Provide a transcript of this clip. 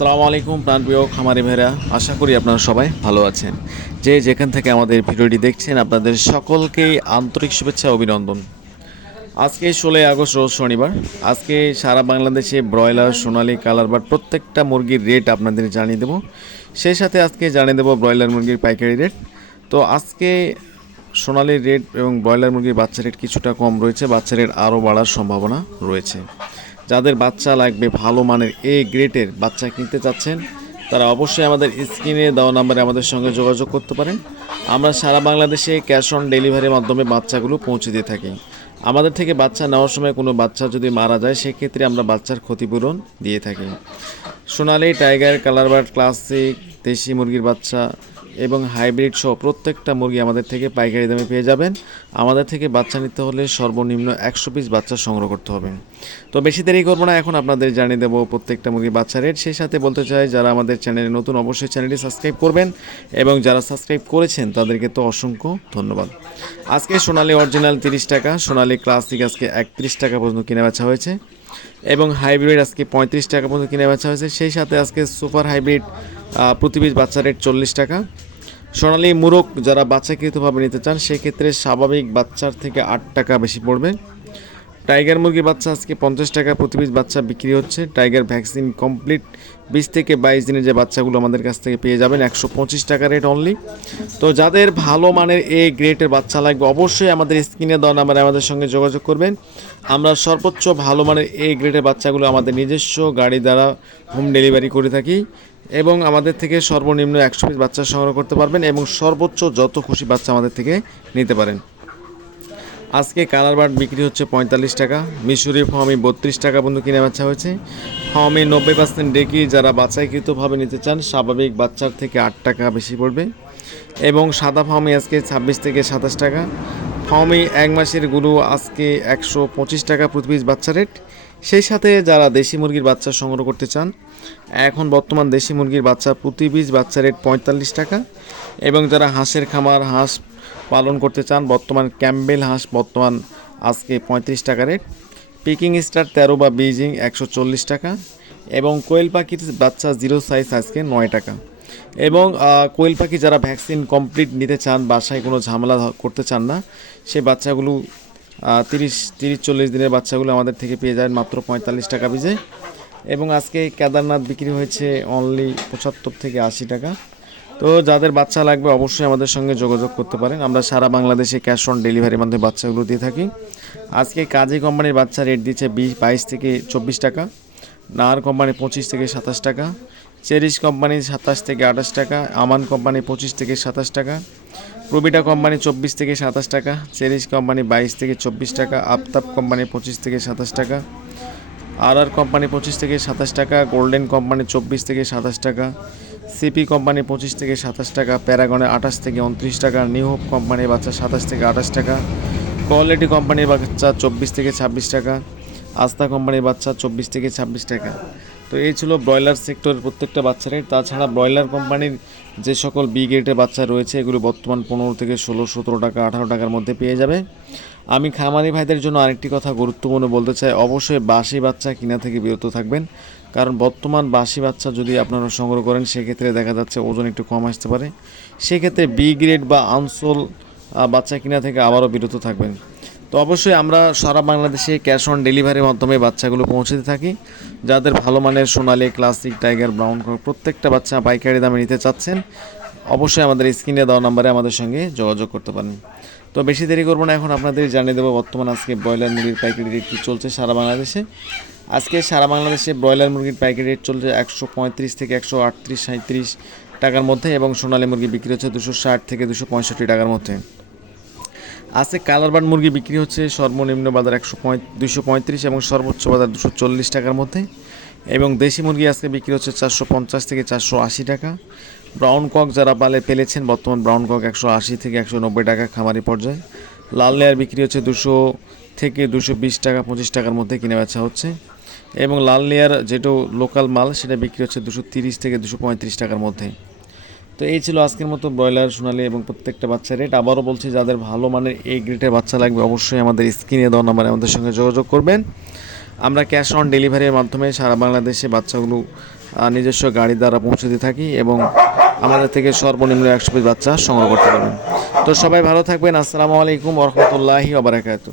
আসসালামু আলাইকুম, প্রাণপ্রিয় খামারি ভাইরা। আশা করি আপনারা সবাই ভালো আছেন। যে যেখান থেকে আমাদের ভিডিওটি দেখছেন, আপনাদের সকলকেই আন্তরিক শুভেচ্ছা, অভিনন্দন। আজকে ষোলোই আগস্ট, রোজ শনিবার। আজকে সারা বাংলাদেশে ব্রয়লার, সোনালি কালার বা প্রত্যেকটা মুরগির রেট আপনাদের জানিয়ে দেবো। সেই সাথে আজকে জানিয়ে দেবো ব্রয়লার মুরগির পাইকারি রেট। তো আজকে সোনালির রেট এবং ব্রয়লার মুরগির বাচ্চা রেট কিছুটা কম রয়েছে, বাচ্চা রেট আরও বাড়ার সম্ভাবনা রয়েছে। যাদের বাচ্চা লাগবে ভালো মানের এ গ্রেটের বাচ্চা কিনতে চাচ্ছেন, তারা অবশ্যই আমাদের স্ক্রিনে দেওয়া নাম্বারে আমাদের সঙ্গে যোগাযোগ করতে পারেন। আমরা সারা বাংলাদেশে ক্যাশ অন ডেলিভারির মাধ্যমে বাচ্চাগুলো পৌঁছে দিয়ে থাকি। আমাদের থেকে বাচ্চা নেওয়ার সময় কোনো বাচ্চা যদি মারা যায়, সেক্ষেত্রে আমরা বাচ্চার ক্ষতিপূরণ দিয়ে থাকি। সোনালি, টাইগার, কালারবার্ড, ক্লাসিক, দেশি মুরগির বাচ্চা এবং হাইব্রিড সহ প্রত্যেকটা মুরগি আমাদের থেকে পাইকারি দামে পেয়ে যাবেন। আমাদের থেকে বাচ্চা নিতে হলে সর্বনিম্ন একশো পিস বাচ্চা সংগ্রহ করতে হবে। তো বেশি দেরি করব না, এখন আপনাদের জানিয়ে দেবো প্রত্যেকটা মুরগি বাচ্চা রেট। সেই সাথে বলতে চাই, যারা আমাদের চ্যানেলে নতুন অবশ্যই চ্যানেলটি সাবস্ক্রাইব করবেন এবং যারা সাবস্ক্রাইব করেছেন তাদেরকে তো অসংখ্য ধন্যবাদ। আজকে সোনালি অরিজিনাল তিরিশ টাকা, সোনালি ক্লাসিক আজকে একত্রিশ টাকা পর্যন্ত কিনে বেচা হয়েছে এবং হাইব্রিড আজকে পঁয়ত্রিশ টাকা পর্যন্ত কিনে বেচা হয়েছে। সেই সাথে আজকে সুপার হাইব্রিড প্রতি বাচ্চা রেট চল্লিশ টাকা। সোনালী মুরগ যারা বাচ্চাকৃতভাবে নিতে চান, সেক্ষেত্রে স্বাভাবিক বাচ্চার থেকে আট টাকা বেশি পড়বে। টাইগার মুরগির বাচ্চা আজকে পঞ্চাশ টাকা প্রতি পিস বাচ্চা বিক্রি হচ্ছে। Tiger vaccine complete. বিশ থেকে বাইশ দিনের যে বাচ্চাগুলো আমাদের কাছ থেকে পেয়ে যাবেন, একশো পঁচিশ টাকা রেট অনলি তো যাদের ভালো মানের এ গ্রেটের বাচ্চা লাগবে, অবশ্যই আমাদের স্ক্রিনে দেওয়া নাম্বারে আমাদের সঙ্গে যোগাযোগ করবেন। আমরা সর্বোচ্চ ভালো মানের এ গ্রেটের বাচ্চাগুলো আমাদের নিজস্ব গাড়ি দ্বারা হোম ডেলিভারি করে থাকি। এবং আমাদের থেকে সর্বনিম্ন একশো পিস বাচ্চা সংগ্রহ করতে পারবেন এবং সর্বোচ্চ যত খুশি বাচ্চা আমাদের থেকে নিতে পারেন। আজকে কালার বার্ড বিক্রি হচ্ছে পঁয়তাল্লিশ টাকা মিশরি ফার্মি বত্রিশ টাকা পর্যন্ত কিনে বাচ্চা হয়েছে। ফার্মি নব্বই পার্সেন্ট ডেকি যারা বাচ্চাকৃতভাবে নিতে চান, স্বাভাবিক বাচ্চার থেকে আট টাকা বেশি পড়বে। এবং সাদা ফার্মি আজকে ছাব্বিশ থেকে সাতাশ টাকা। ফার্মি এক মাসের গুরু আজকে একশো পঁচিশ টাকা প্রতি পিস বাচ্চা রেট সেই সাথে যারা দেশি মুরগির বাচ্চা সংগ্রহ করতে চান, এখন বর্তমান দেশি মুরগির বাচ্চা প্রতি বীজ বাচ্চা রেট পঁয়তাল্লিশ টাকা এবং যারা হাঁসের খামার, হাঁস পালন করতে চান, বর্তমান ক্যাম্বেল হাঁস বর্তমান আজকে পঁয়ত্রিশ টাকা রেট। পিকিং স্টার তেরো বা বেজিং একশো চল্লিশ টাকা এবং কোয়েল পাখির বাচ্চা জিরো সাইজ আজকে নয় টাকা। এবং কোয়েল পাখি যারা ভ্যাকসিন কমপ্লিট নিতে চান, বাসায় কোনো ঝামেলা করতে চান না সেই বাচ্চাগুলো তিরিশ তিরিশ, চল্লিশ দিনের বাচ্চাগুলো আমাদের থেকে পেয়ে যাবেন মাত্র পঁয়তাল্লিশ টাকা বিজে। এবং আজকে কেদারনাথ বিক্রি হয়েছে অনলি পঁচাত্তর থেকে আশি টাকা। তো যাদের বাচ্চা লাগবে অবশ্যই আমাদের সঙ্গে যোগাযোগ করতে পারেন। আমরা সারা বাংলাদেশে ক্যাশ অন ডেলিভারির মাধ্যমে বাচ্চাগুলো দিয়ে থাকি। আজকে কাজী কোম্পানির বাচ্চা রেট দিচ্ছে বিশ, বাইশ থেকে চব্বিশ টাকা। নার কোম্পানি পঁচিশ থেকে সাতাশ টাকা। চেরিশ কোম্পানি সাতাশ থেকে আঠাশ টাকা। আমান কোম্পানি পঁচিশ থেকে সাতাশ টাকা। প্রবিটা কোম্পানি চব্বিশ থেকে সাতাশ টাকা চেরিশ কোম্পানি বাইশ থেকে চব্বিশ টাকা আফতাব কোম্পানি পঁচিশ থেকে সাতাশ টাকা আর আর কোম্পানি পঁচিশ থেকে সাতাশ টাকা গোল্ডেন কোম্পানি চব্বিশ থেকে সাতাশ টাকা সিপি কোম্পানি পঁচিশ থেকে সাতাশ টাকা প্যারাগনে আঠাশ থেকে উনত্রিশ টাকা নিউ হোপ কোম্পানির বাচ্চা সাতাশ থেকে আঠাশ টাকা কোয়ালিটি কোম্পানির বাচ্চা চব্বিশ থেকে ছাব্বিশ টাকা আস্থা কোম্পানির বাচ্চা চব্বিশ থেকে ছাব্বিশ টাকা। তো এই ছিল ব্রয়লার সেক্টরের প্রত্যেকটা বাচ্চা রেট তাছাড়া ব্রয়লার কোম্পানির যে সকল বি গ্রেডের বাচ্চা রয়েছে, এগুলো বর্তমান পনেরো থেকে ষোলো, সতেরো টাকা, আঠারো টাকার মধ্যে পেয়ে যাবে। আমি খামারি ভাইদের জন্য আরেকটি কথা গুরুত্বপূর্ণ বলতে চাই, অবশ্যই বাসি বাচ্চা কিনা থেকে বিরত থাকবেন। কারণ বর্তমান বাসি বাচ্চা যদি আপনারা সংগ্রহ করেন, সেক্ষেত্রে দেখা যাচ্ছে ওজন একটু কম আসতে পারে। সেক্ষেত্রে বি গ্রেড বা আনসোল বাচ্চা কিনা থেকে আবারও বিরত থাকবেন। তো অবশ্যই আমরা সারা বাংলাদেশে ক্যাশ অন ডেলিভারির মাধ্যমে বাচ্চাগুলো পৌঁছতে থাকি। যাদের ভালো মানের সোনালি ক্লাসিক টাইগার ব্রাউন প্রত্যেকটা বাচ্চা পাইকারি দামে নিতে চাচ্ছেন, অবশ্যই আমাদের স্ক্রিনে দেওয়া নাম্বারে আমাদের সঙ্গে যোগাযোগ করতে পারেন। তো বেশি দেরি করব না, এখন আপনাদের জানিয়ে দেবো বর্তমান আজকে ব্রয়লার মুরগির পাইকারি রেট কী চলছে সারা বাংলাদেশে। আজকে সারা বাংলাদেশে ব্রয়লার মুরগির পাইকারি রেট চলছে একশো পঁয়ত্রিশ থেকে একশো আটত্রিশ সাঁত্রিশ টাকার মধ্যে এবং সোনালী মুরগি বিক্রি হচ্ছে দুশো ষাট থেকে দুশো পঁয়ষট্টি টাকার মধ্যে। আজকে কালারবার্ড মুরগি বিক্রি হচ্ছে সর্বনিম্ন বাজার একশো দুশো পঁয়ত্রিশ এবং সর্বোচ্চ বাজার দুশো চল্লিশ টাকার মধ্যে। এবং দেশি মুরগি আজকে বিক্রি হচ্ছে চারশো পঞ্চাশ থেকে চারশো আশি টাকা। ব্রাউন কক যারা পালে পেলেছেন, বর্তমান ব্রাউন কক একশো আশি থেকে একশো নব্বই টাকা খামারি পর্যায়ে। লাল লেয়ার বিক্রি হচ্ছে দুশো থেকে দুশো বিশ টাকা, পঁচিশ টাকার মধ্যে কিনে বেচা হচ্ছে। এবং লাল লেয়ার যেটা লোকাল মাল, সেটা বিক্রি হচ্ছে দুশো তিরিশ থেকে দুশো পঁয়ত্রিশ টাকার মধ্যে। তো এই ছিল আজকের মতো ব্রয়লার সোনালি এবং প্রত্যেকটা বাচ্চা রেট। আবারও বলছি, যাদের ভালো মানের এই গ্রেটের বাচ্চা লাগবে, অবশ্যই আমাদের স্ক্রিনে দেওয়া নাম্বারে আমাদের সঙ্গে যোগাযোগ করবেন। আমরা ক্যাশ অন ডেলিভারির মাধ্যমে সারা বাংলাদেশে বাচ্চাগুলো নিজস্ব গাড়ি দ্বারা পৌঁছে দিয়ে থাকি এবং আমাদের থেকে সর্বনিম্ন একশো পিস বাচ্চা সংগ্রহ করতে পারবেন। তো সবাই ভালো থাকবেন। আসসালামু আলাইকুম রহমতুল্লাহি ওবরাকাতু